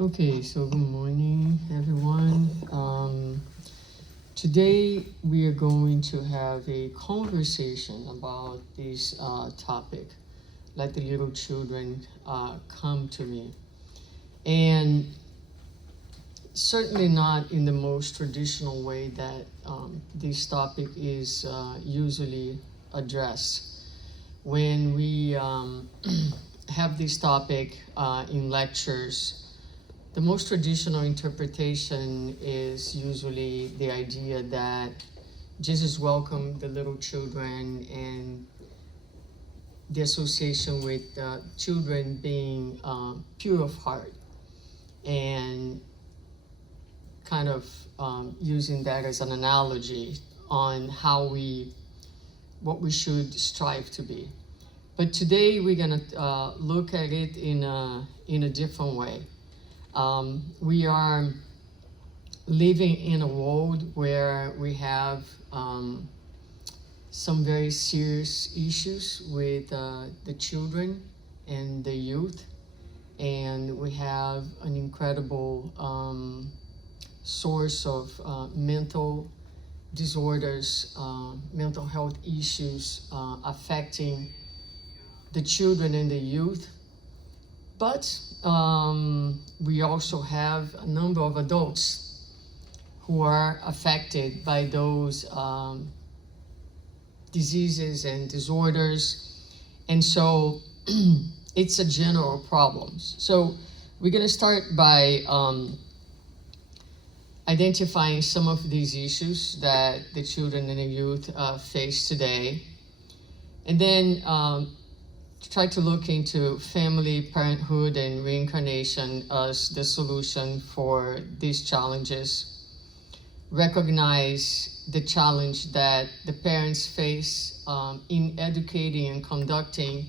Okay, so good morning, everyone. Today we are going to have a conversation about this topic, let the little children come to me. And certainly not in the most traditional way that this topic is usually addressed. When we have this topic in lectures, the most traditional interpretation is usually the idea that Jesus welcomed the little children and the association with children being pure of heart, and kind of using that as an analogy on what we should strive to be. But today we're gonna look at it in a different way. We are living in a world where we have some very serious issues with the children and the youth, and we have an incredible source of mental disorders, mental health issues affecting the children and the youth. But we also have a number of adults who are affected by those diseases and disorders. And so it's a general problem. So we're going to start by identifying some of these issues that the children and the youth face today. And then try to look into family, parenthood, and reincarnation as the solution for these challenges. Recognize the challenge that the parents face in educating and conducting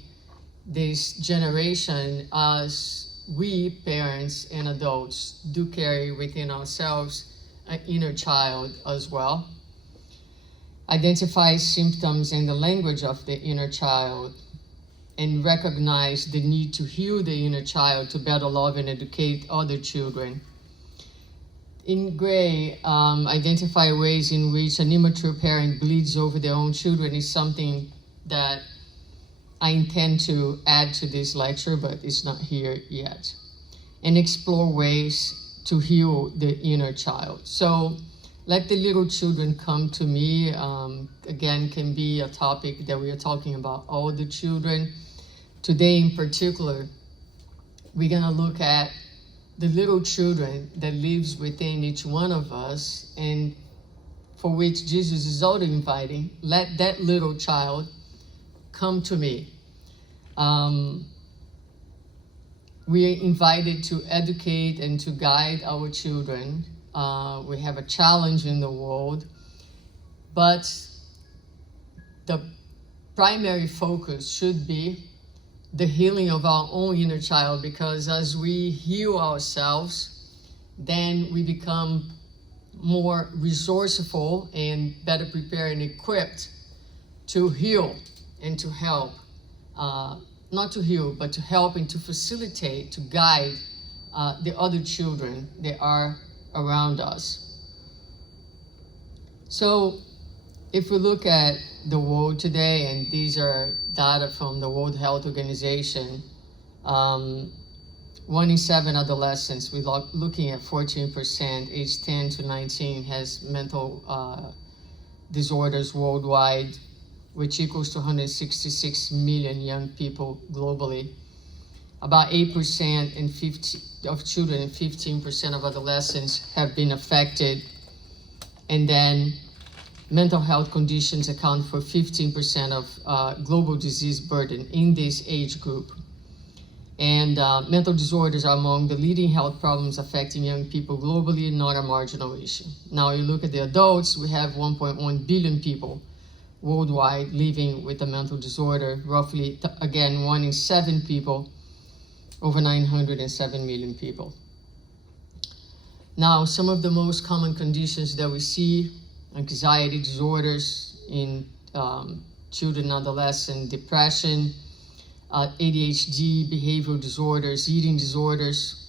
this generation, as we parents and adults do carry within ourselves an inner child as well. Identify symptoms and the language of the inner child, and recognize the need to heal the inner child to better love and educate other children. In gray, identify ways in which an immature parent bleeds over their own children is something that I intend to add to this lecture, but it's not here yet. And explore ways to heal the inner child. So let the little children come to me, again, can be a topic that we are talking about all the children. Today in particular, we're gonna look at the little children that lives within each one of us, and for which Jesus is also inviting, let that little child come to me. We are invited to educate and to guide our children. We have a challenge in the world, but the primary focus should be the healing of our own inner child, because as we heal ourselves, then we become more resourceful and better prepared and equipped to heal and to help. Not to heal, but to help and to facilitate, to guide the other children that are around us. So if we look at the world today, and these are data from the World Health Organization, 1 in 7 adolescents, we're looking at 14%, age 10 to 19, has mental disorders worldwide, which equals to 166 million young people globally. About 8% of children and 15% of adolescents have been affected. And then mental health conditions account for 15% of global disease burden in this age group. And mental disorders are among the leading health problems affecting young people globally, not a marginal issue. Now you look at the adults, we have 1.1 billion people worldwide living with a mental disorder, roughly, again, 1 in 7 people, over 907 million people. Now, some of the most common conditions that we see: anxiety disorders in children and adolescents, depression, ADHD, behavioral disorders, eating disorders,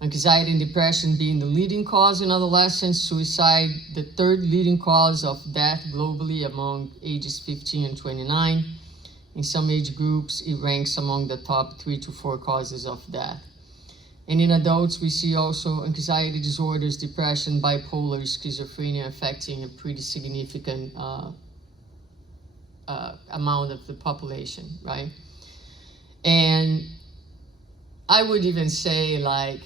Anxiety and depression being the leading cause in adolescents, suicide the third leading cause of death globally among ages 15 and 29. In some age groups, it ranks among the top 3 to 4 causes of death. And in adults, we see also anxiety disorders, depression, bipolar, schizophrenia affecting a pretty significant amount of the population, right? And I would even say, like,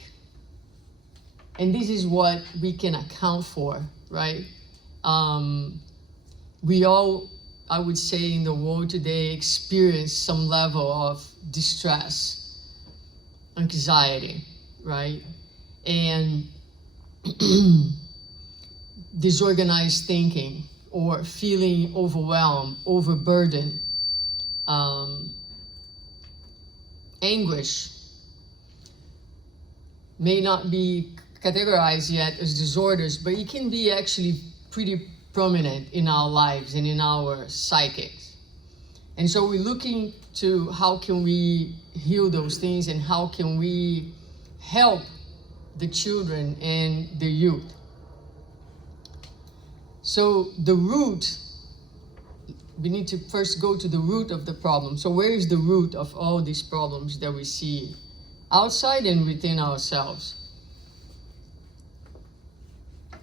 and this is what we can account for, right? We all, I would say, in the world today experience some level of distress, anxiety, right? And disorganized thinking, or feeling overwhelmed, overburdened, anguish may not be categorized yet as disorders, but it can be actually pretty prominent in our lives and in our psychics. And so we're looking to how can we heal those things and how can we help the children and the youth. So the root, we need to first go to the root of the problem. So where is the root of all these problems that we see outside and within ourselves?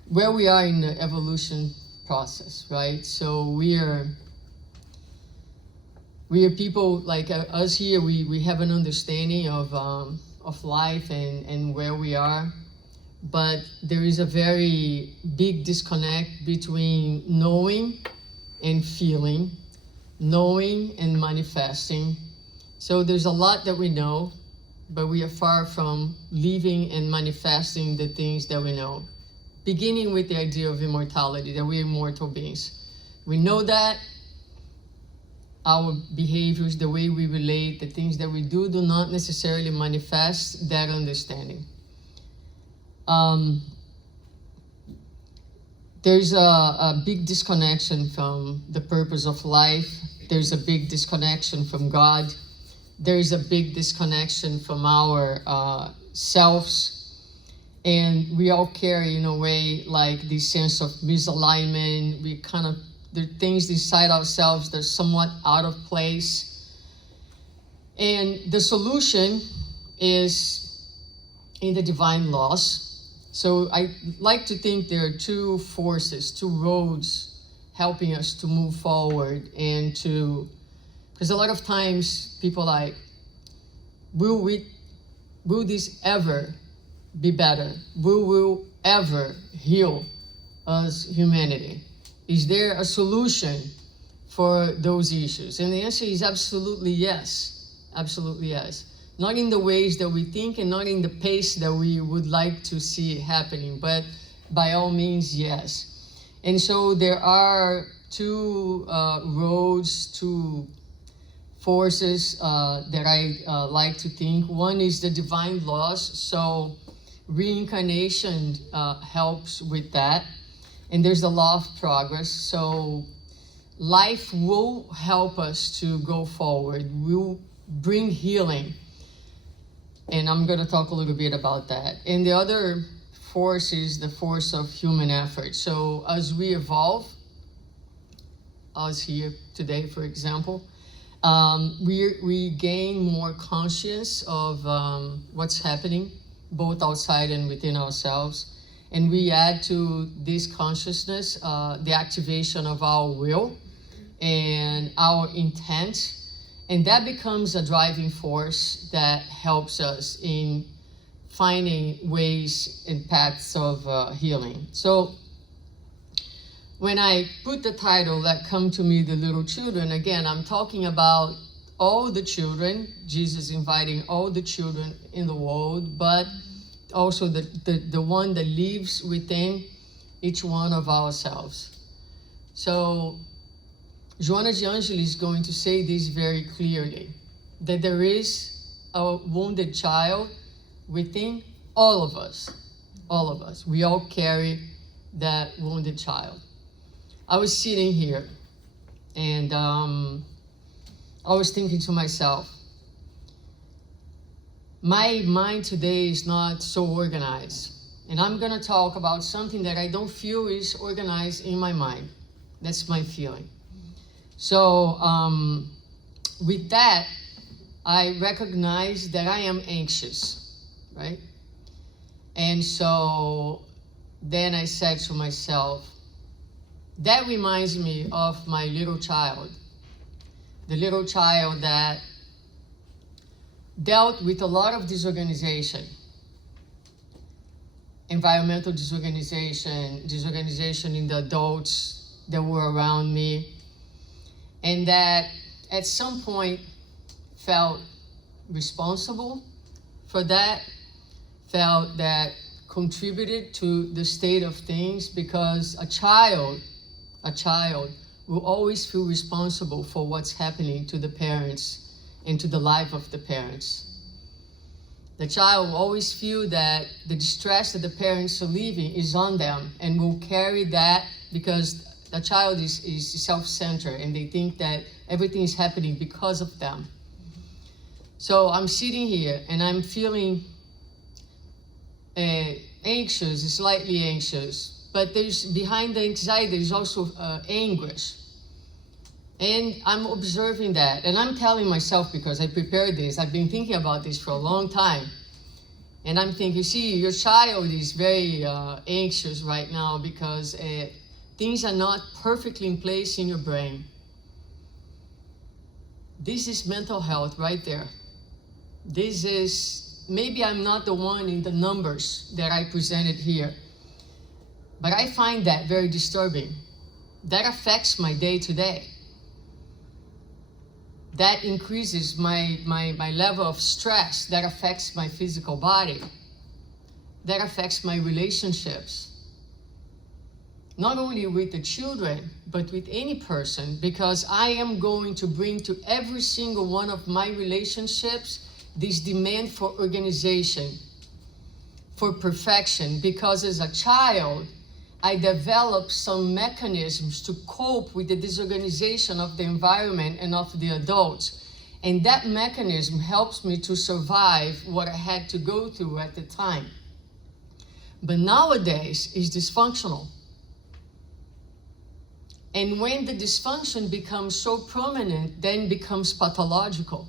Where we are in the evolution process, right? So we are people like us here. We have an understanding of life and where we are, but there is a very big disconnect between knowing and feeling, knowing and manifesting. So there's a lot that we know, but we are far from living and manifesting the things that we know. Beginning with the idea of immortality, that we're immortal beings. We know that our behaviors, the way we relate, the things that we do not necessarily manifest that understanding. There's a big disconnection from the purpose of life. There's a big disconnection from God. There's a big disconnection from our selves. And we all carry, in a way, like this sense of misalignment. We kind of, there are things inside ourselves that are somewhat out of place. And the solution is in the divine laws. So I like to think there are two forces, two roads helping us to move forward and to, because a lot of times people like, will this ever be better? Will we ever heal as humanity? Is there a solution for those issues? And the answer is absolutely yes. Absolutely yes. Not in the ways that we think and not in the pace that we would like to see it happening, but by all means, yes. And so there are two roads, two forces that I like to think. One is the divine laws. So reincarnation helps with that. And there's the law of progress. So life will help us to go forward, will bring healing. And I'm going to talk a little bit about that. And the other force is the force of human effort. So as we evolve, us here today, for example, we gain more conscious of what's happening, both outside and within ourselves. And we add to this consciousness the activation of our will and our intent. And that becomes a driving force that helps us in finding ways and paths of healing. So when I put the title, That Come to Me, the Little Children, again, I'm talking about all the children, Jesus inviting all the children in the world, but also the one that lives within each one of ourselves. So Joana de Angeli is going to say this very clearly, that there is a wounded child within all of us. All of us. We all carry that wounded child. I was sitting here and I was thinking to myself, my mind today is not so organized. And I'm going to talk about something that I don't feel is organized in my mind. That's my feeling. So with that, I recognize that I am anxious, right? And so then I said to myself, that reminds me of my little child. The little child that dealt with a lot of disorganization. Environmental disorganization in the adults that were around me, and that at some point felt responsible for that, felt that contributed to the state of things, because a child will always feel responsible for what's happening to the parents and to the life of the parents. The child will always feel that the distress that the parents are living is on them, and will carry that, because the child is self-centered and they think that everything is happening because of them. So I'm sitting here and I'm feeling anxious, slightly anxious, but there's behind the anxiety there's also anguish. And I'm observing that, and I'm telling myself, because I prepared this, I've been thinking about this for a long time, and I'm thinking, see, your child is very anxious right now because things are not perfectly in place in your brain. This is mental health right there. This is, maybe I'm not the one in the numbers that I presented here, but I find that very disturbing. That affects my day-to-day. That increases my level of stress. That affects my physical body. That affects my relationships. Not only with the children, but with any person, because I am going to bring to every single one of my relationships this demand for organization, for perfection, because as a child, I developed some mechanisms to cope with the disorganization of the environment and of the adults. And that mechanism helps me to survive what I had to go through at the time. But nowadays, it's dysfunctional. And when the dysfunction becomes so prominent, then it becomes pathological.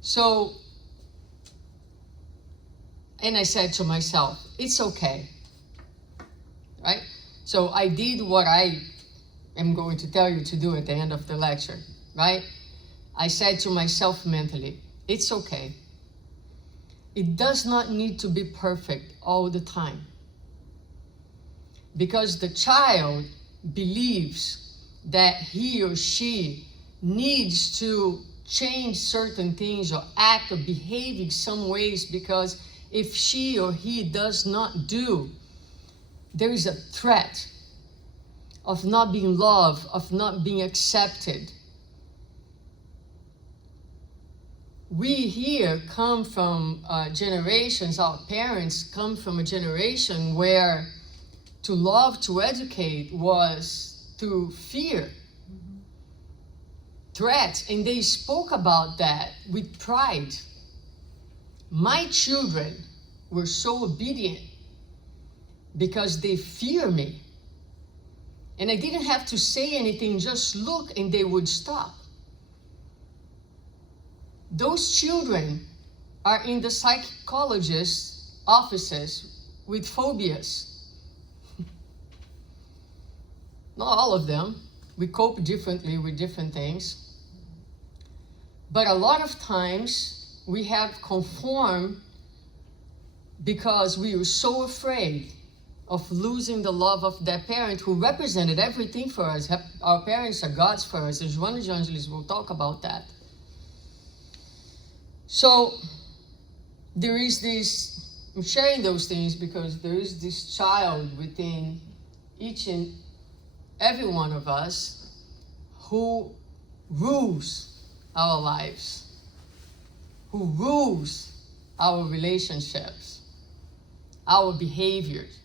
So, and I said to myself, it's okay. Right? So I did what I am going to tell you to do at the end of the lecture, right? I said to myself mentally, it's okay. It does not need to be perfect all the time. Because the child believes that he or she needs to change certain things or act or behave in some ways, because if she or he does not do, there is a threat of not being loved, of not being accepted. We here come from generations, our parents come from a generation where to love, to educate was through fear, threats, and they spoke about that with pride. My children were so obedient because they fear me. And I didn't have to say anything, just look and they would stop. Those children are in the psychologist's offices with phobias. Not all of them. We cope differently with different things. But a lot of times we have conformed because we were so afraid of losing the love of that parent who represented everything for us. Our parents are gods for us. As Joana de Angelis will talk about that. So there is this, I'm sharing those things because there is this child within each and every one of us who rules our lives, who rules our relationships, our behaviors.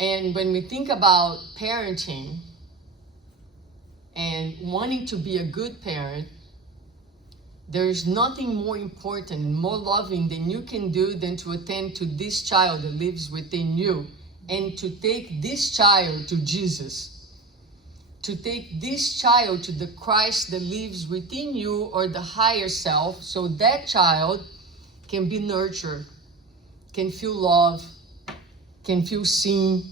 And when we think about parenting and wanting to be a good parent, There is nothing more important and more loving than you can do than to attend to this child that lives within you, and to take this child to Jesus, to take this child to the Christ that lives within you, or the higher self, so that child can be nurtured, can feel love, can feel seen,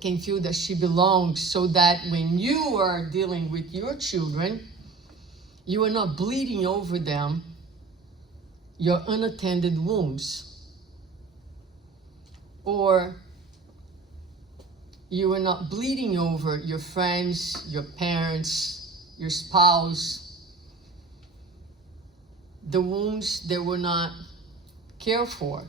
can feel that she belongs, so that when you are dealing with your children, you are not bleeding over them your unattended wounds, or you are not bleeding over your friends, your parents, your spouse, the wounds that were not cared for,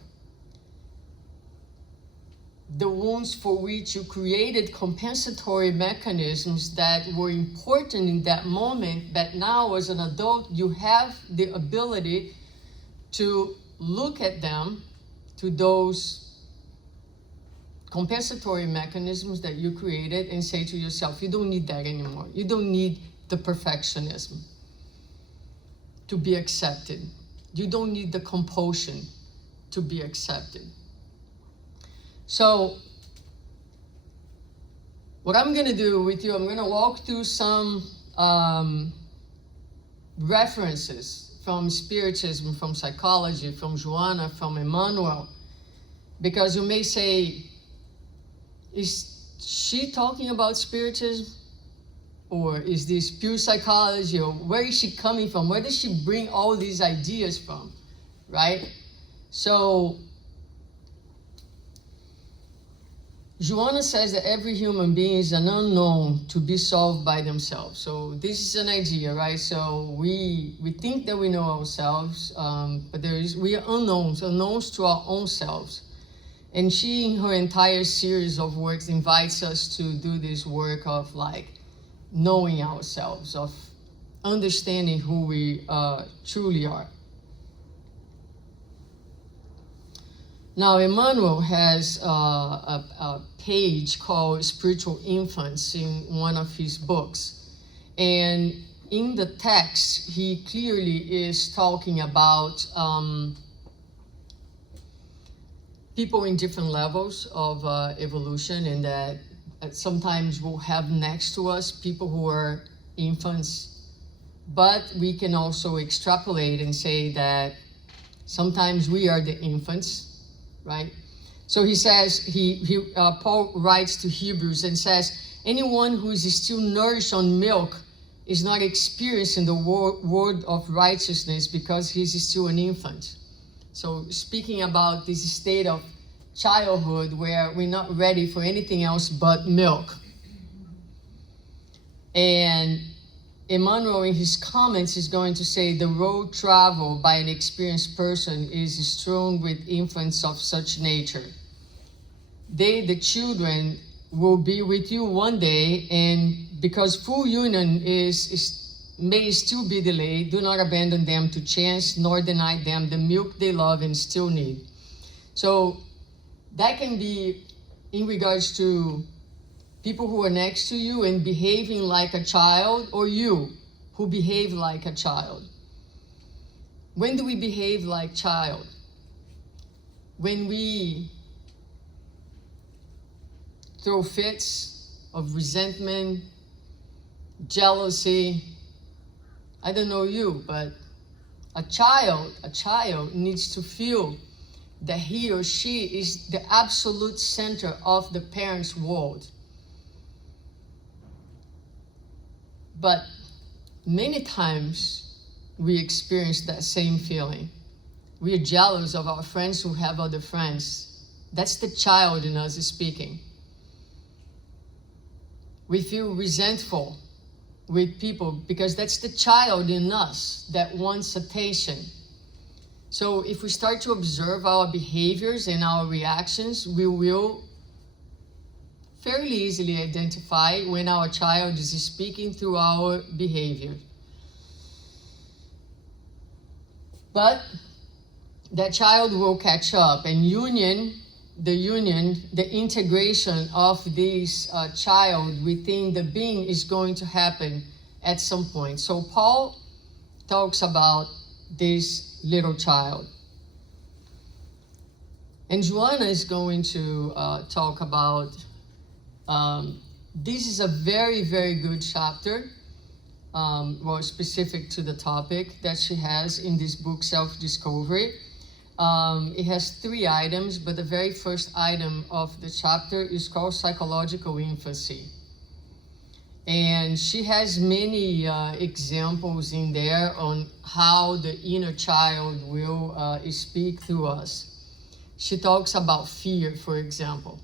the wounds for which you created compensatory mechanisms that were important in that moment, but now as an adult you have the ability to look at them, to those compensatory mechanisms that you created, and say to yourself, you don't need that anymore. You don't need the perfectionism to be accepted. You don't need the compulsion to be accepted. So what I'm going to do with you, I'm going to walk through some references from spiritism, from psychology, from Joanna, from Emmanuel, because you may say, is she talking about spiritism? Or is this pure psychology? Or where is she coming from? Where does she bring all these ideas from, right? So Joanna says that every human being is an unknown to be solved by themselves. So this is an idea, right? So we think that we know ourselves, but we are unknowns to our own selves. And she, in her entire series of works, invites us to do this work of like knowing ourselves, of understanding who we truly are. Now, Emmanuel has a page called Spiritual Infants in one of his books. And in the text, he clearly is talking about people in different levels of evolution, and that sometimes we'll have next to us people who are infants, but we can also extrapolate and say that sometimes we are the infants. Right? So he says, Paul writes to Hebrews and says, anyone who is still nourished on milk is not experiencing the word of righteousness because he's still an infant. So speaking about this state of childhood where we're not ready for anything else but milk. And Emmanuel, in his comments, is going to say the road traveled by an experienced person is strewn with infants of such nature. They, the children, will be with you one day, and because full union may still be delayed, do not abandon them to chance, nor deny them the milk they love and still need. So that can be in regards to people who are next to you and behaving like a child, or you who behave like a child. When do we behave like child? When we throw fits of resentment, jealousy. I don't know you, but a child needs to feel that he or she is the absolute center of the parent's world. But many times we experience that same feeling. We are jealous of our friends who have other friends. That's the child in us speaking. We feel resentful with people because that's the child in us that wants attention. So if we start to observe our behaviors and our reactions, we will fairly easily identify when our child is speaking through our behavior. But that child will catch up, and the integration of this child within the being is going to happen at some point. So Paul talks about this little child. And Joanna is going to talk about, this is a very, very good chapter, specific to the topic that she has in this book, Self-Discovery. It has 3 items, but the very first item of the chapter is called Psychological Infancy. And she has many examples in there on how the inner child will speak through us. She talks about fear, for example.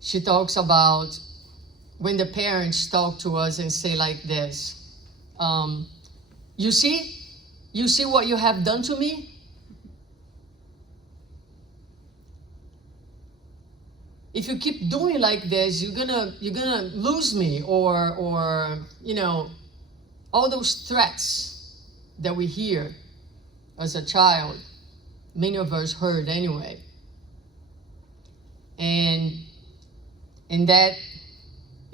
She talks about when the parents talk to us and say like this, you see what you have done to me? If you keep doing like this, you're gonna lose me, or you know, all those threats that we hear as a child, many of us heard anyway. And that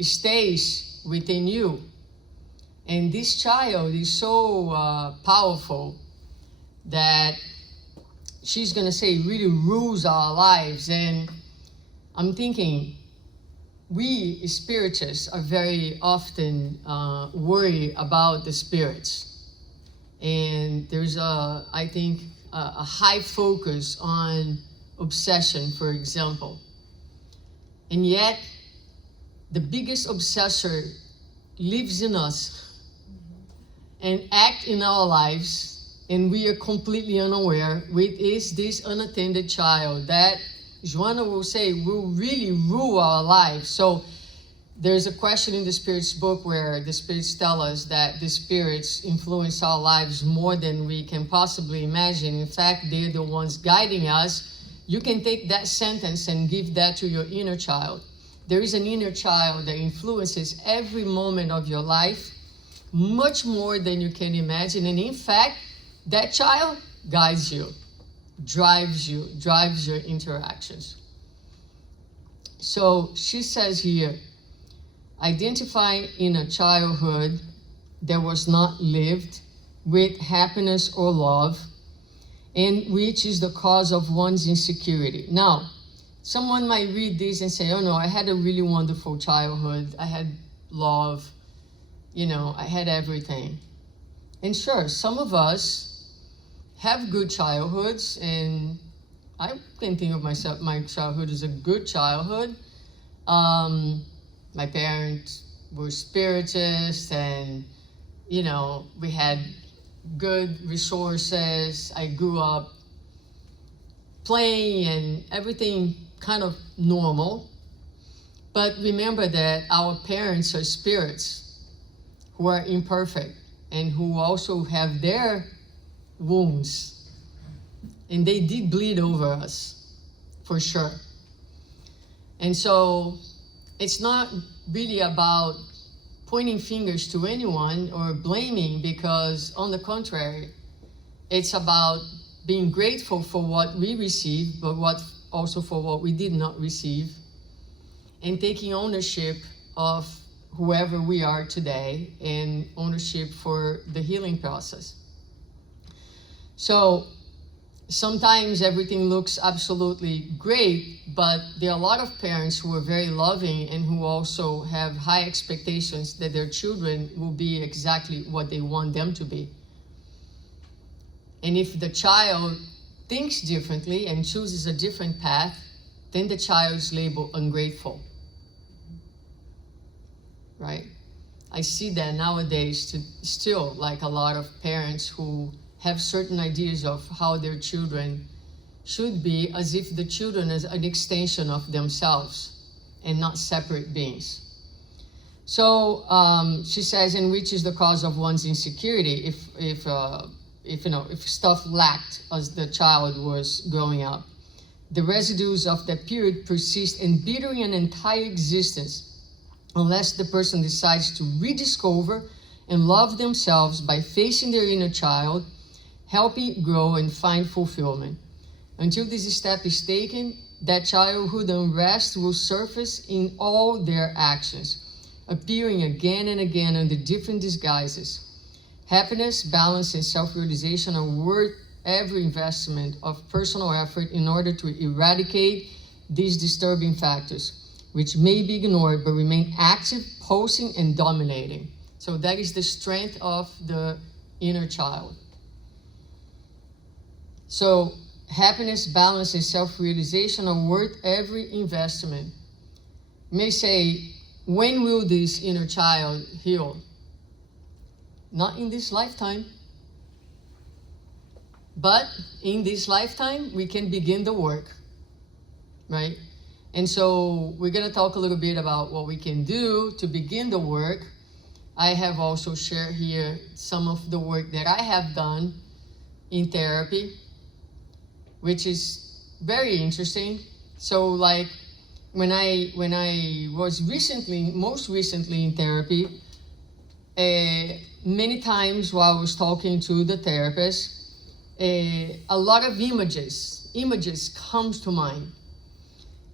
stays within you. And this child is so powerful that she's gonna say it really rules our lives. And I'm thinking, we spiritists are very often worried about the spirits. And there's I think a high focus on obsession, for example. And yet, the biggest obsessor lives in us and acts in our lives, and we are completely unaware. It is this unattended child that Joanna will say will really rule our lives. So there's a question in the Spirits book where the Spirits tell us that the spirits influence our lives more than we can possibly imagine. In fact, they're the ones guiding us. You can take that sentence and give that to your inner child. There is an inner child that influences every moment of your life, much more than you can imagine. And in fact, that child guides you, drives your interactions. So she says here, identify in a childhood that was not lived with happiness or love, and which is the cause of one's insecurity. Now, someone might read this and say, oh no, I had a really wonderful childhood. I had love, you know, I had everything. And sure, some of us have good childhoods, and I can think of myself, my childhood as a good childhood. My parents were spiritists, and, you know, we had good resources. I grew up playing and everything kind of normal. But remember that our parents are spirits who are imperfect and who also have their wounds. And they did bleed over us, for sure. And so it's not really about pointing fingers to anyone or blaming, because on the contrary, it's about being grateful for what we received, but also for what we did not receive, and taking ownership of whoever we are today and ownership for the healing process. So sometimes everything looks absolutely great, but there are a lot of parents who are very loving and who also have high expectations that their children will be exactly what they want them to be. And if the child thinks differently and chooses a different path, then the child is labeled ungrateful. Right? I see that nowadays still, like a lot of parents who have certain ideas of how their children should be, as if the children is an extension of themselves and not separate beings. So she says, and which is the cause of one's insecurity if stuff lacked as the child was growing up. The residues of that period persist, embittering an entire existence unless the person decides to rediscover and love themselves by facing their inner child, helping grow and find fulfillment. Until this step is taken, that childhood unrest will surface in all their actions. appearing again and again under different disguises. Happiness, balance, and self-realization are worth every investment of personal effort in order to eradicate these disturbing factors, which may be ignored but remain active, pulsing, and dominating. So that is the strength of the inner child. So happiness, balance, and self-realization are worth every investment. You may say, when will this inner child heal? Not in this lifetime. But in this lifetime, we can begin the work, right? And so we're going to talk a little bit about what we can do to begin the work. I have also shared here some of the work that I have done in therapy, which is very interesting. So like when I was most recently in therapy, many times while I was talking to the therapist, a lot of images comes to mind.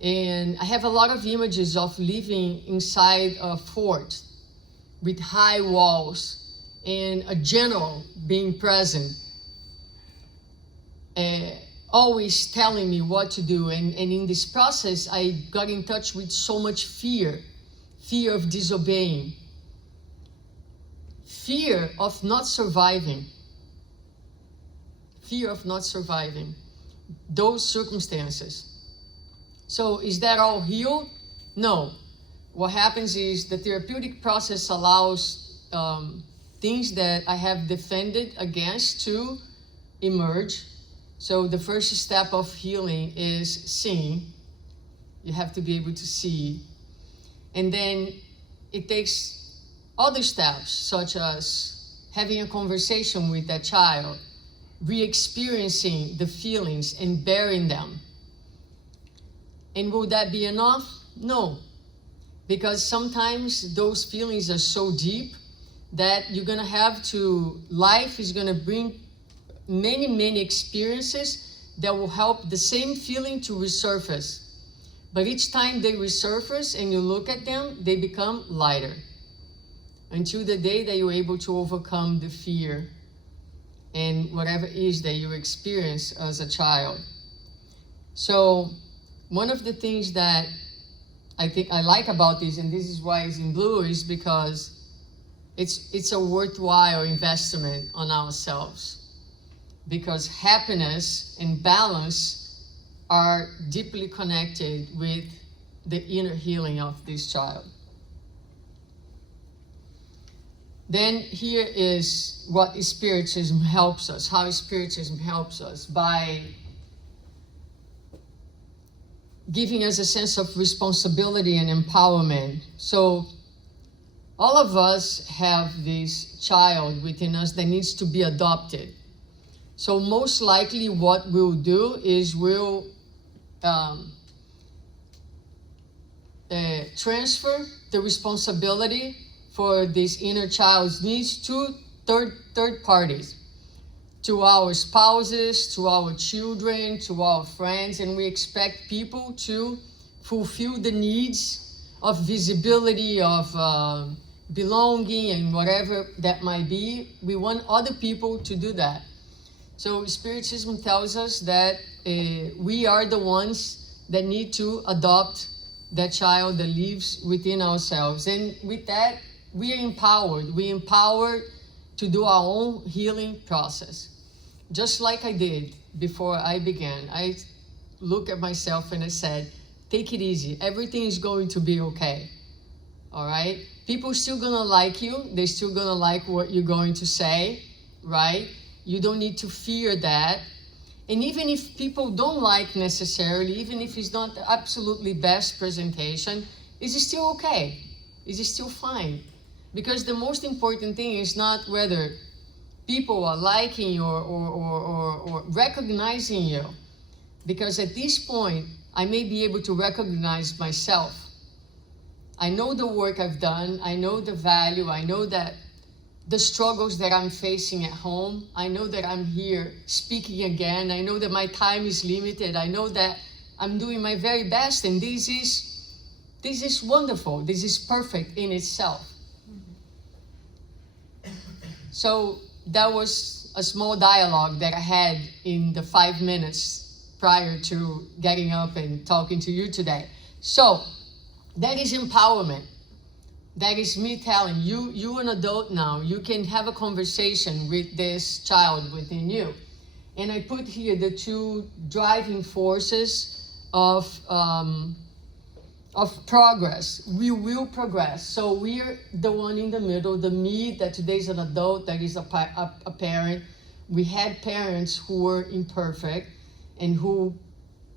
And I have a lot of images of living inside a fort with high walls and a general being present, always telling me what to do. And in this process, I got in touch with so much fear of disobeying, fear of not surviving those circumstances. So is that all healed? No. What happens is the therapeutic process allows things that I have defended against to emerge. So the first step of healing is seeing. You have to be able to see. And then it takes other steps, such as having a conversation with that child, re-experiencing the feelings and bearing them. And will that be enough? No. Because sometimes those feelings are so deep that you're going to have to, life is going to bring many experiences that will help the same feeling to resurface. But each time they resurface and you look at them, they become lighter. Until the day that you're able to overcome the fear and whatever it is that you experience as a child. So one of the things that I think I like about this, and this is why it's in blue, is because it's a worthwhile investment on ourselves. Because happiness and balance are deeply connected with the inner healing of this child. Then here is what Spiritism helps us, how Spiritism helps us by giving us a sense of responsibility and empowerment. So all of us have this child within us that needs to be adopted. So most likely what we'll do is we'll transfer the responsibility for this inner child's needs to third parties, to our spouses, to our children, to our friends, and we expect people to fulfill the needs of visibility, of belonging, and whatever that might be. We want other people to do that. So Spiritism tells us that we are the ones that need to adopt that child that lives within ourselves. And with that, we are empowered. We are empowered to do our own healing process. Just like I did before I began. I looked at myself and I said, take it easy. Everything is going to be okay. All right? People are still going to like you. They're still going to like what you're going to say, right? You don't need to fear that. And even if people don't like necessarily, even if it's not the absolutely best presentation, it's still okay. It's still fine. Because the most important thing is not whether people are liking you or recognizing you. Because at this point, I may be able to recognize myself. I know the work I've done. I know the value. I know that the struggles that I'm facing at home. I know that I'm here speaking again. I know that my time is limited. I know that I'm doing my very best, and this this is wonderful. This is perfect in itself. So that was a small dialogue that I had in the 5 minutes prior to getting up and talking to you today. So that is empowerment. That is me telling you, you're an adult now. You can have a conversation with this child within you. And I put here the two driving forces of progress. We will progress. So we're the one in the middle, the me that today is an adult, that is a parent. We had parents who were imperfect and who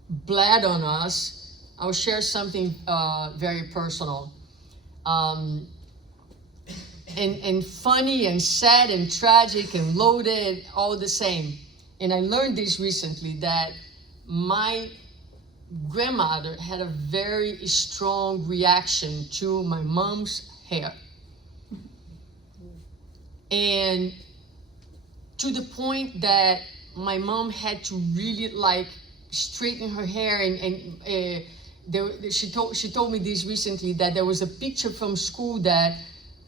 bled on us. I'll share something very personal. And funny and sad and tragic and loaded, all the same. And I learned this recently, that my grandmother had a very strong reaction to my mom's hair. And to the point that my mom had to really straighten her hair, and she told me this recently, that there was a picture from school that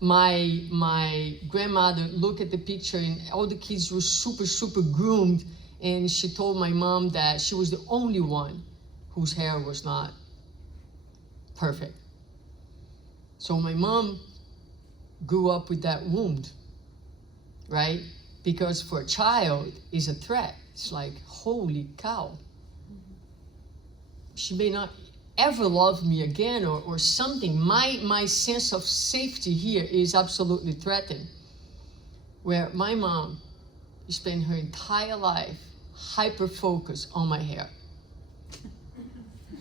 my grandmother looked at the picture and all the kids were super groomed, and she told my mom that she was the only one whose hair was not perfect. So my mom grew up with that wound, right? Because for a child, it's a threat. It's like, holy cow. She may not ever love me again or something. My sense of safety here is absolutely threatened. Where my mom spent her entire life hyper-focused on my hair.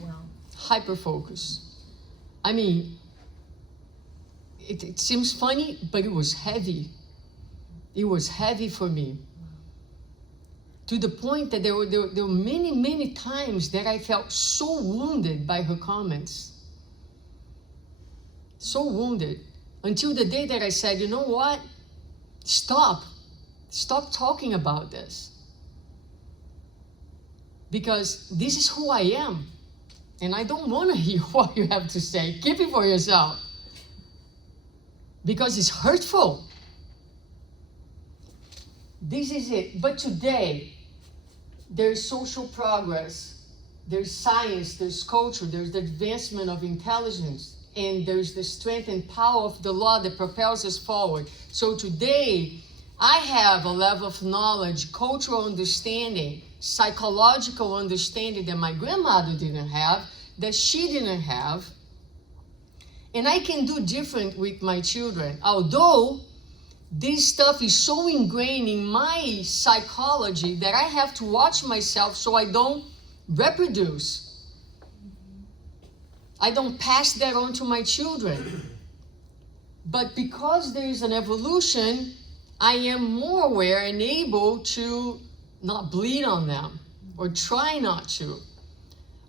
Wow. Hyper-focused. I mean, it seems funny, but it was heavy. It was heavy for me. To the point that there were many times that I felt so wounded by her comments. So wounded. Until the day that I said, you know what? Stop talking about this. Because this is who I am. And I don't want to hear what you have to say. Keep it for yourself. Because it's hurtful. This is it. But today, there's social progress, there's science, there's culture, there's the advancement of intelligence, and there's the strength and power of the law that propels us forward. So today, I have a level of knowledge, cultural understanding, psychological understanding that my grandmother didn't have, that she didn't have, and I can do different with my children. Although this stuff is so ingrained in my psychology that I have to watch myself so I don't reproduce. I don't pass that on to my children. But because there is an evolution, I am more aware and able to not bleed on them, or try not to.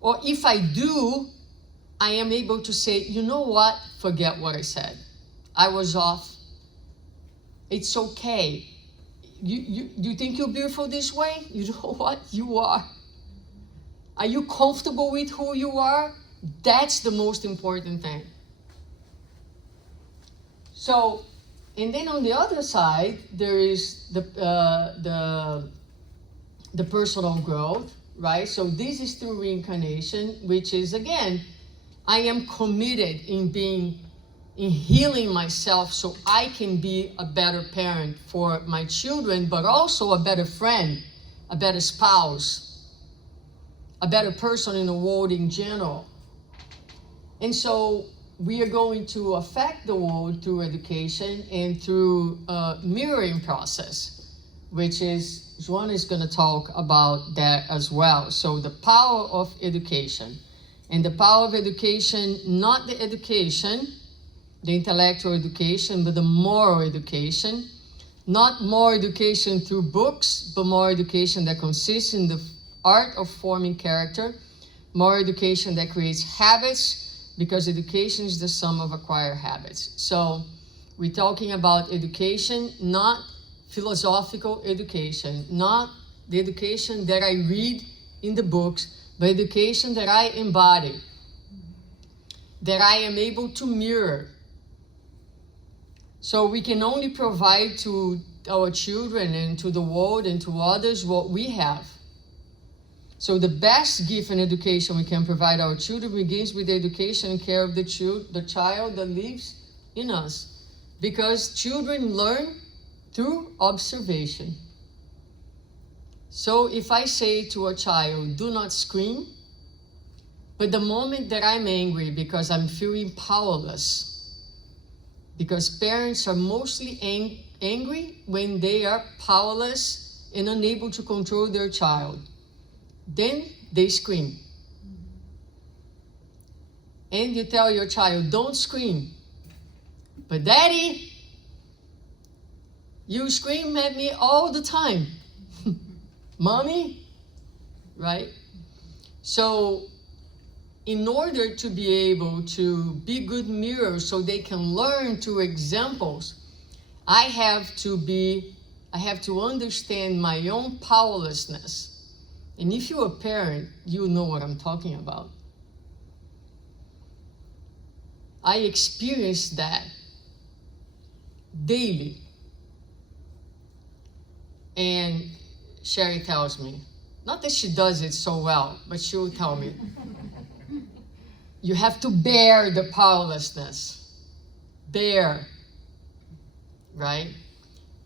Or if I do, I am able to say, you know what? Forget what I said. I was off. It's okay. You think you're beautiful this way? You know what? You are. Are you comfortable with who you are? That's the most important thing. So, and then on the other side, there is the personal growth, right? So this is through reincarnation, which is, again, I am committed in healing myself so I can be a better parent for my children, but also a better friend, a better spouse, a better person in the world in general. And so we are going to affect the world through education and through a mirroring process, which is, Juan is going to talk about that as well. So the power of education. And the power of education, not the education, the intellectual education, but the moral education. Not more education through books, but more education that consists in the art of forming character. More education that creates habits, because education is the sum of acquired habits. So we're talking about education, not philosophical education, not the education that I read in the books, but education that I embody. that I am able to mirror. So we can only provide to our children and to the world and to others what we have. So the best gift and education we can provide our children begins with the education and care of the child that lives in us. Because children learn through observation. So if I say to a child, do not scream, but the moment that I'm angry because I'm feeling powerless, because parents are mostly angry when they are powerless and unable to control their child, then they scream. And you tell your child, don't scream. But Daddy, you scream at me all the time. Mommy, right? So in order to be able to be good mirrors so they can learn through examples, I have to understand my own powerlessness. And if you're a parent, you know what I'm talking about. I experience that daily. And Sherry tells me, not that she does it so well, but she'll tell me, you have to bear the powerlessness. Bear. Right?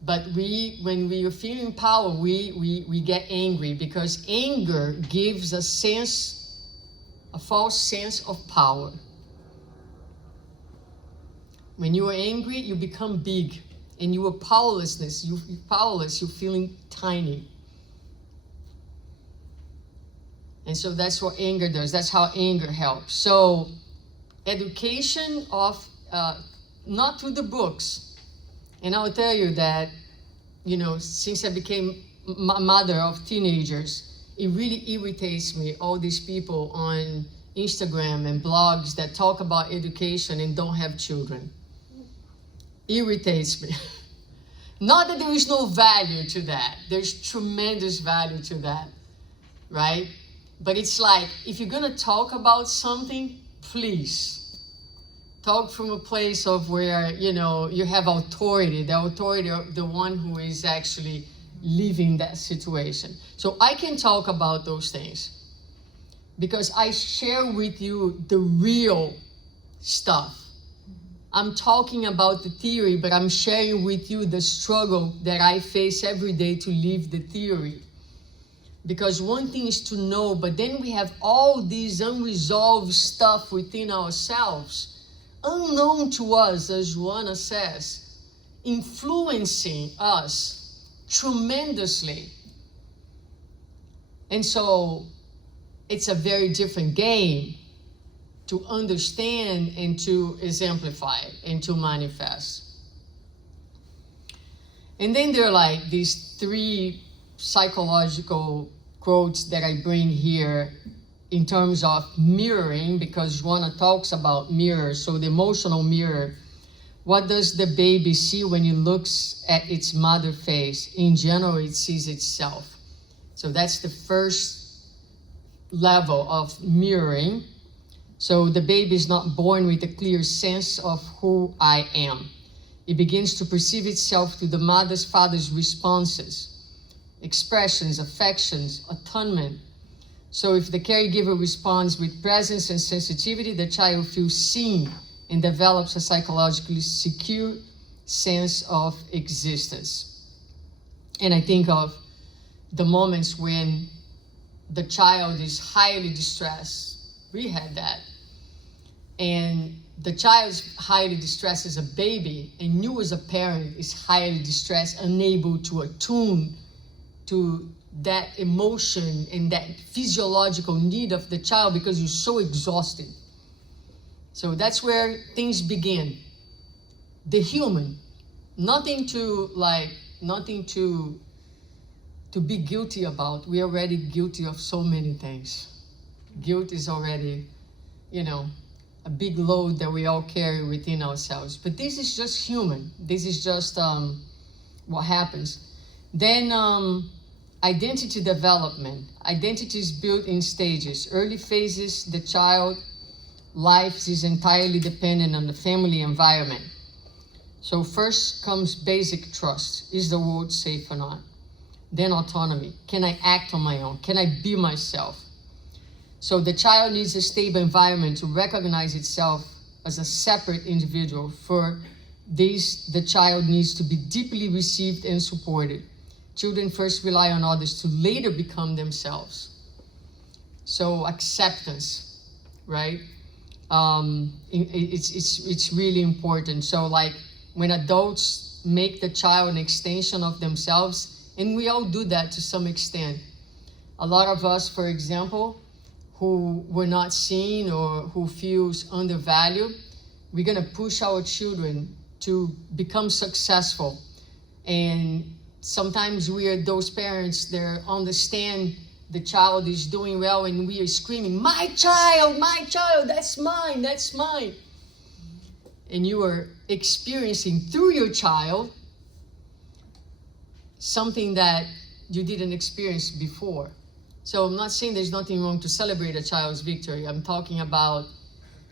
But when we are feeling power, we get angry, because anger gives a false sense of power. When you are angry, you become big, and you are powerless, you're feeling tiny. And so that's what anger does. That's how anger helps. So education of, not through the books. And I'll tell you that, since I became a mother of teenagers, it really irritates me, all these people on Instagram and blogs that talk about education and don't have children. Irritates me. Not that there is no value to that. There's tremendous value to that, right? But it's like, if you're going to talk about something, please talk from a place of where, you have authority, the authority of the one who is actually living that situation. So I can talk about those things because I share with you the real stuff. I'm talking about the theory, but I'm sharing with you the struggle that I face every day to live the theory. Because one thing is to know, but then we have all these unresolved stuff within ourselves, unknown to us, as Joanna says, influencing us tremendously. And so it's a very different game to understand and to exemplify and to manifest. And then there are like these 3 psychological quotes that I bring here in terms of mirroring, because Joanna talks about mirrors. So the emotional mirror, what does the baby see when it looks at its mother face? In general, it sees itself. So that's the first level of mirroring. So the baby is not born with a clear sense of who I am. It begins to perceive itself through the father's responses, expressions, affections, attunement. So if the caregiver responds with presence and sensitivity, the child feels seen and develops a psychologically secure sense of existence. And I think of the moments when the child is highly distressed. We had that. And the child's highly distressed as a baby, and you as a parent is highly distressed, unable to attune to that emotion and that physiological need of the child because you're so exhausted. So that's where things begin. The human, nothing to be guilty about. We're already guilty of so many things. Guilt is already, a big load that we all carry within ourselves. But this is just human. This is just what happens. Then identity development. Identity is built in stages. Early phases, the child life is entirely dependent on the family environment. So first comes basic trust. Is the world safe or not? Then autonomy. Can I act on my own? Can I be myself? So the child needs a stable environment to recognize itself as a separate individual. For this, the child needs to be deeply received and supported. Children first rely on others to later become themselves. So acceptance, right? It's really important. So like when adults make the child an extension of themselves, and we all do that to some extent. A lot of us, for example, who were not seen or who feels undervalued, we're gonna push our children to become successful. And sometimes we are those parents that understand the child is doing well and we are screaming, my child, that's mine, that's mine. And you are experiencing through your child something that you didn't experience before. So I'm not saying there's nothing wrong to celebrate a child's victory. I'm talking about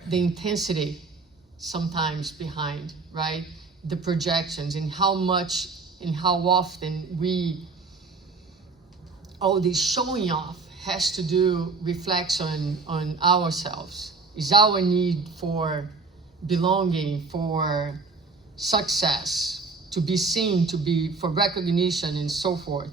the intensity sometimes behind, right? The projections and how much and how often all this showing off has to do, reflects on ourselves. Is our need for belonging, for success, to be seen, for recognition and so forth.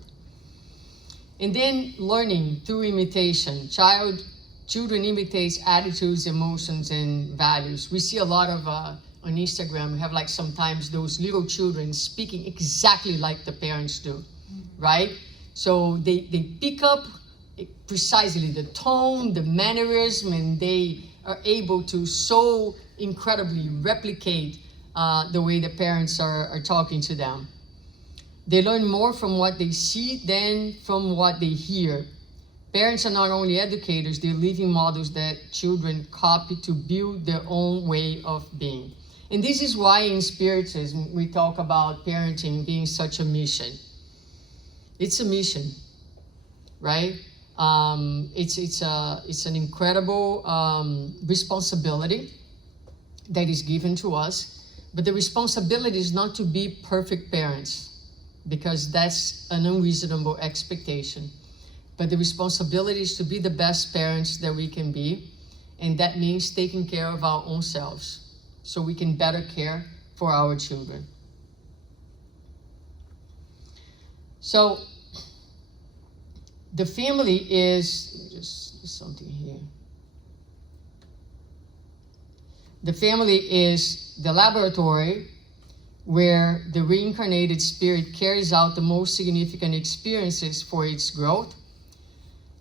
And then learning through imitation. Children imitate attitudes, emotions, and values. We see a lot of, on Instagram, we have like sometimes those little children speaking exactly like the parents do, right? So they pick up precisely the tone, the mannerism, and they are able to so incredibly replicate the way the parents are talking to them. They learn more from what they see than from what they hear. Parents are not only educators, they're living models that children copy to build their own way of being. And this is why in Spiritism we talk about parenting being such a mission. It's a mission, right? It's an incredible responsibility that is given to us, but the responsibility is not to be perfect parents, because that's an unreasonable expectation. But the responsibility is to be the best parents that we can be, and that means taking care of our own selves so we can better care for our children. So the family is, just something here. The family is the laboratory where the reincarnated spirit carries out the most significant experiences for its growth.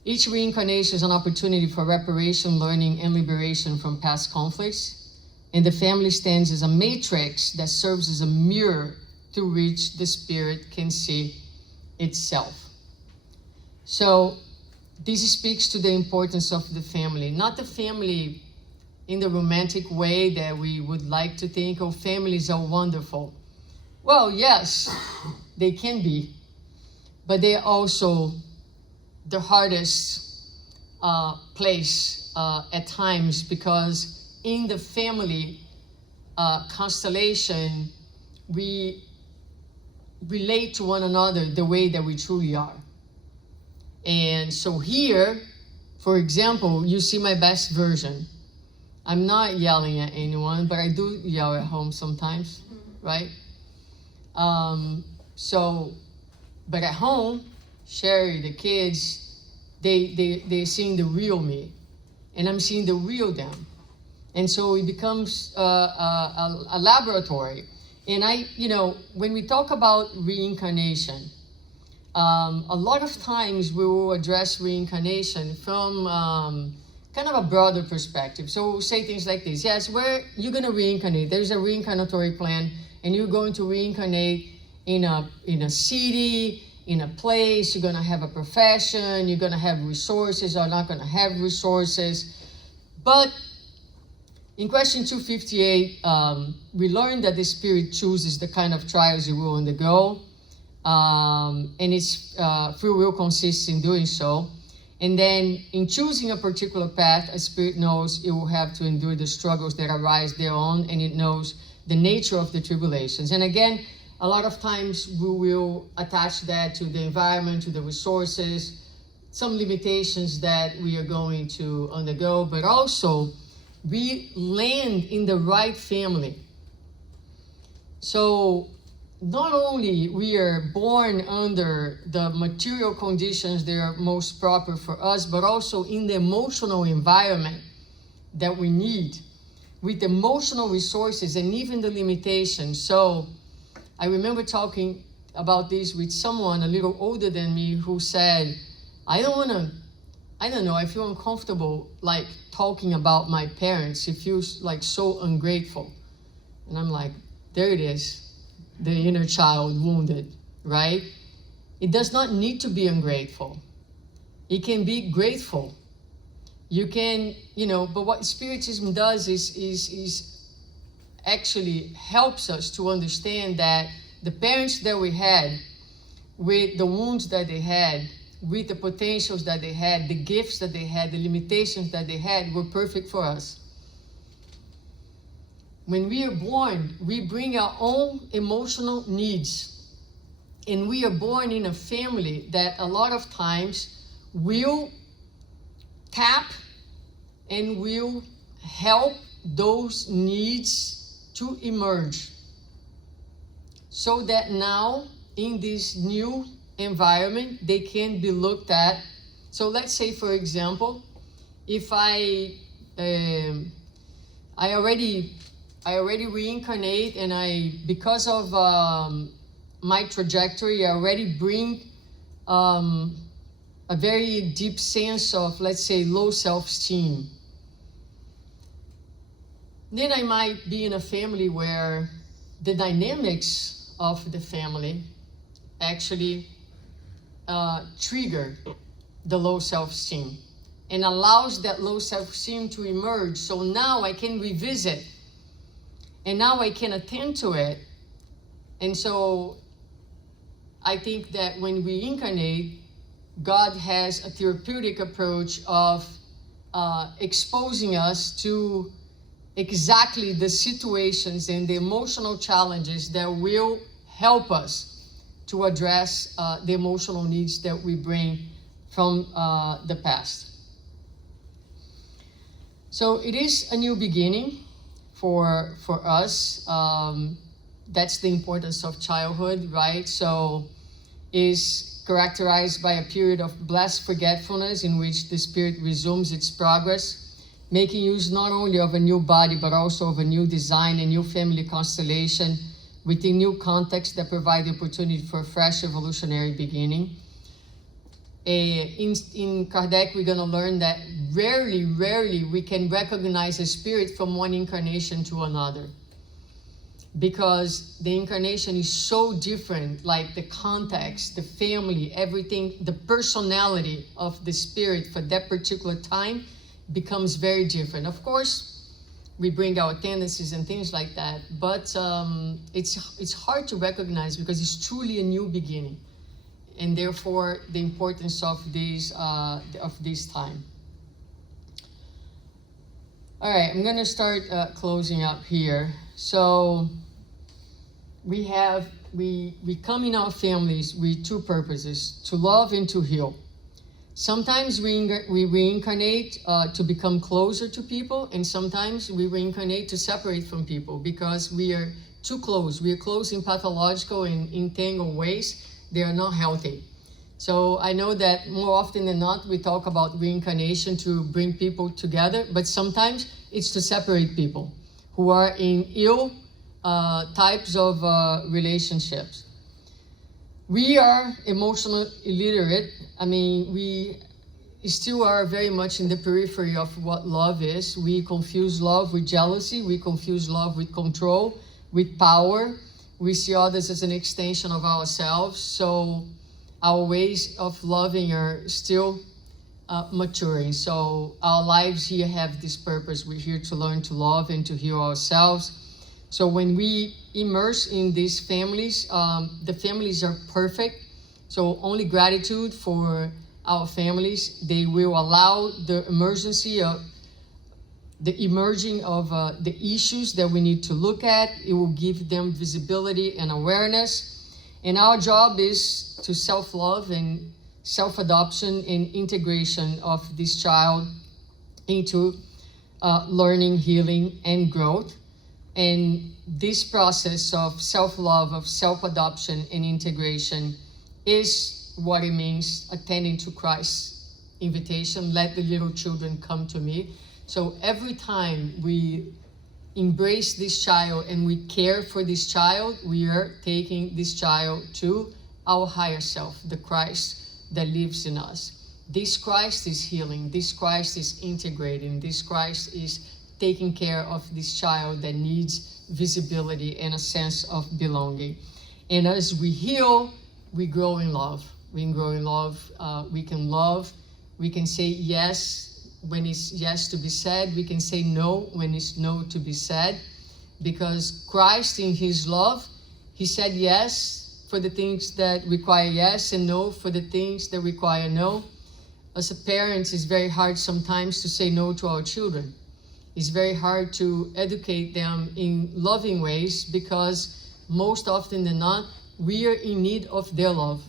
Each reincarnation is an opportunity for reparation, learning, and liberation from past conflicts. And the family stands as a matrix that serves as a mirror through which the spirit can see itself. So this speaks to the importance of the family, not the family in the romantic way that we would like to think, oh, families are wonderful. Well, yes, they can be, but they are also the hardest place at times, because in the family constellation, we relate to one another the way that we truly are. And so here, for example, you see my best version. I'm not yelling at anyone, but I do yell at home sometimes, right? But at home, Sherry, the kids, they're seeing the real me, and I'm seeing the real them. And so it becomes a laboratory. And when we talk about reincarnation, a lot of times we will address reincarnation from kind of a broader perspective. So we'll say things like this: yes, where you're going to reincarnate. There's a reincarnatory plan, and you're going to reincarnate in a city, in a place. You're going to have a profession. You're going to have resources, or not going to have resources. But in question 258, we learned that the spirit chooses the kind of trials you will undergo, and its free will consists in doing so. And then in choosing a particular path, a spirit knows it will have to endure the struggles that arise thereon, and it knows the nature of the tribulations. And again, a lot of times we will attach that to the environment, to the resources, some limitations that we are going to undergo, but also we land in the right family. So not only we are born under the material conditions that are most proper for us, but also in the emotional environment that we need, with emotional resources and even the limitations. So I remember talking about this with someone a little older than me who said, I feel uncomfortable like talking about my parents. It feels like so ungrateful. And I'm like, there it is. The inner child wounded, right? It does not need to be ungrateful. It can be grateful. You can, but what Spiritism does is actually helps us to understand that the parents that we had, with the wounds that they had, with the potentials that they had, the gifts that they had, the limitations that they had, were perfect for us. When we are born, we bring our own emotional needs. And we are born in a family that a lot of times will tap and will help those needs to emerge. So that now, in this new environment, they can be looked at. So let's say, for example, if I already reincarnate, and because of my trajectory, I already bring a very deep sense of, let's say, low self-esteem. Then I might be in a family where the dynamics of the family actually trigger the low self-esteem and allows that low self-esteem to emerge. So now I can revisit, and now I can attend to it. And so I think that when we incarnate, God has a therapeutic approach of exposing us to exactly the situations and the emotional challenges that will help us to address the emotional needs that we bring from the past. So it is a new beginning for us. That's the importance of childhood, right? So is characterized by a period of blessed forgetfulness in which the spirit resumes its progress, making use not only of a new body, but also of a new design, a new family constellation, within new contexts that provide the opportunity for a fresh evolutionary beginning. In Kardec, we're going to learn that rarely we can recognize a spirit from one incarnation to another, because the incarnation is so different, like the context, the family, everything, the personality of the spirit for that particular time becomes very different. Of course, we bring our tendencies and things like that, but it's hard to recognize because it's truly a new beginning, and therefore the importance of this time. All right, I'm going to start closing up here. So we come in our families with two purposes: to love and to heal. Sometimes we reincarnate to become closer to people, and sometimes we reincarnate to separate from people because we are too close. We are close in pathological and entangled ways. They are not healthy. So I know that more often than not, we talk about reincarnation to bring people together, but sometimes it's to separate people who are in ill types of relationships. We are emotionally illiterate. I mean, we still are very much in the periphery of what love is. We confuse love with jealousy. We confuse love with control, with power. We see others as an extension of ourselves. So our ways of loving are still maturing. So our lives here have this purpose. We're here to learn to love and to heal ourselves. So when we immerse in these families, the families are perfect. So only gratitude for our families. They will allow the emerging of the issues that we need to look at. It will give them visibility and awareness. And our job is to self-love and self-adoption and integration of this child into learning, healing, and growth. And this process of self-love, of self-adoption and integration is what it means attending to Christ's invitation, let the little children come to me. So every time we embrace this child and we care for this child, we are taking this child to our higher self, the Christ that lives in us. This Christ is healing, this Christ is integrating, this Christ is taking care of this child that needs visibility and a sense of belonging. And as we heal, we grow in love. We can grow in love, we can say yes when it's yes to be said, we can say no when it's no to be said, because Christ in his love, he said yes for the things that require yes and no for the things that require no. As a parent, it's very hard sometimes to say no to our children. It's very hard to educate them in loving ways because most often than not, we are in need of their love.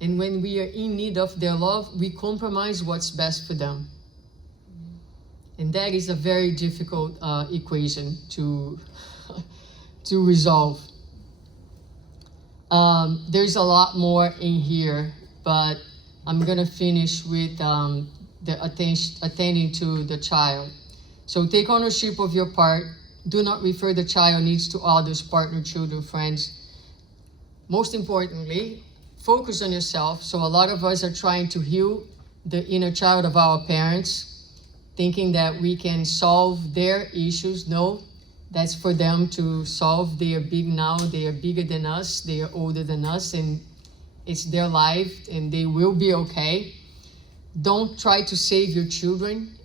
And when we are in need of their love, we compromise what's best for them. And that is a very difficult equation to resolve. There's a lot more in here, but I'm going to finish with attending to the child. So take ownership of your part. Do not refer the child needs to others, partner, children, friends. Most importantly, focus on yourself. So a lot of us are trying to heal the inner child of our parents, thinking that we can solve their issues. No, that's for them to solve. They are big now. They are bigger than us. They are older than us, and it's their life, and they will be okay. Don't try to save your children.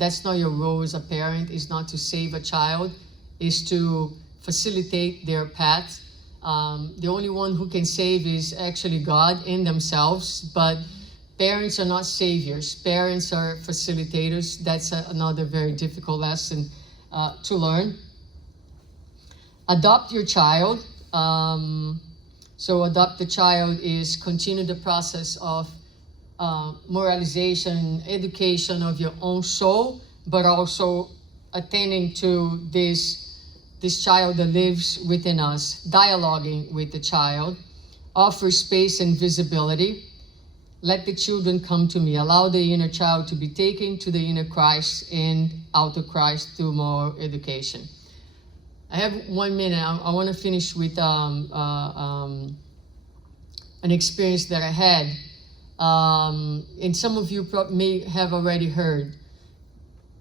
That's not your role as a parent. It's not to save a child. It's to facilitate their path. The only one who can save is actually God in themselves, but parents are not saviors. Parents are facilitators. That's another very difficult lesson to learn. Adopt your child. So adopt the child is continue the process of moralization, education of your own soul, but also attending to this child that lives within us, dialoguing with the child, offer space and visibility. Let the children come to me. Allow the inner child to be taken to the inner Christ and outer Christ through more education. I have 1 minute. I want to finish with an experience that I had. And some of you may have already heard,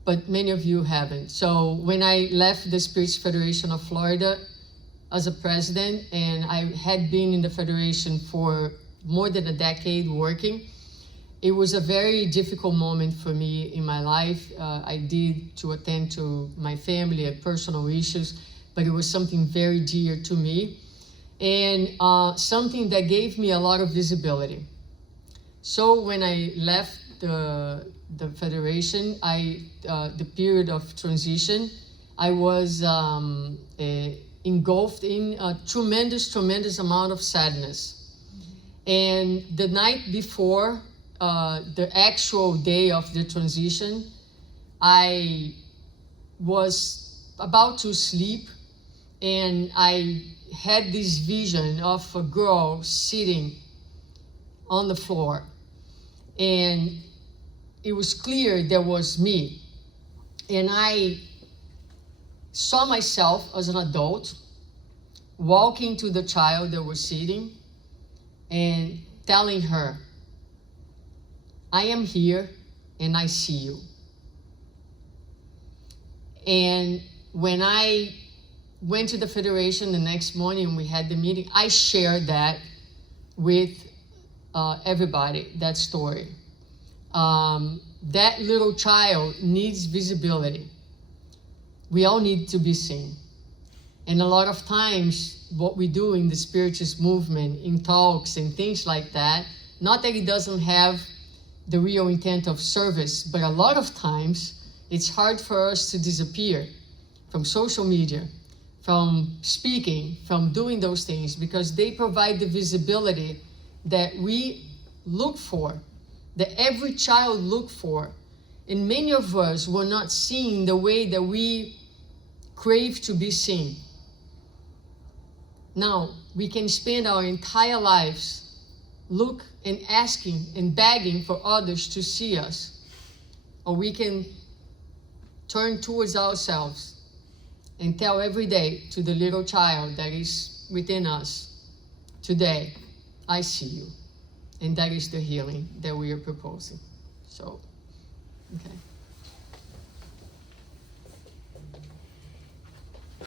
but many of you haven't. So when I left the Spirits Federation of Florida as a president, and I had been in the Federation for more than a decade working, it was a very difficult moment for me in my life. I did to attend to my family and personal issues, but it was something very dear to me, and something that gave me a lot of visibility. So when I left the Federation, the period of transition, I was engulfed in a tremendous amount of sadness. And the night before the actual day of the transition, I was about to sleep, and I had this vision of a girl sitting on the floor, and it was clear that was me. And I saw myself as an adult walking to the child that was sitting and telling her, I am here and I see you. And when I went to the Federation the next morning and we had the meeting, I shared that with everybody, that story. That little child needs visibility. We all need to be seen. And a lot of times, what we do in the Spiritist movement, in talks and things like that, not that it doesn't have the real intent of service, but a lot of times, it's hard for us to disappear from social media, from speaking, from doing those things, because they provide the visibility that we look for, that every child look for. And many of us were not seen the way that we crave to be seen. Now, we can spend our entire lives look and asking and begging for others to see us. Or we can turn towards ourselves and tell every day to the little child that is within us, today, I see you. And that is the healing that we are proposing. So, okay.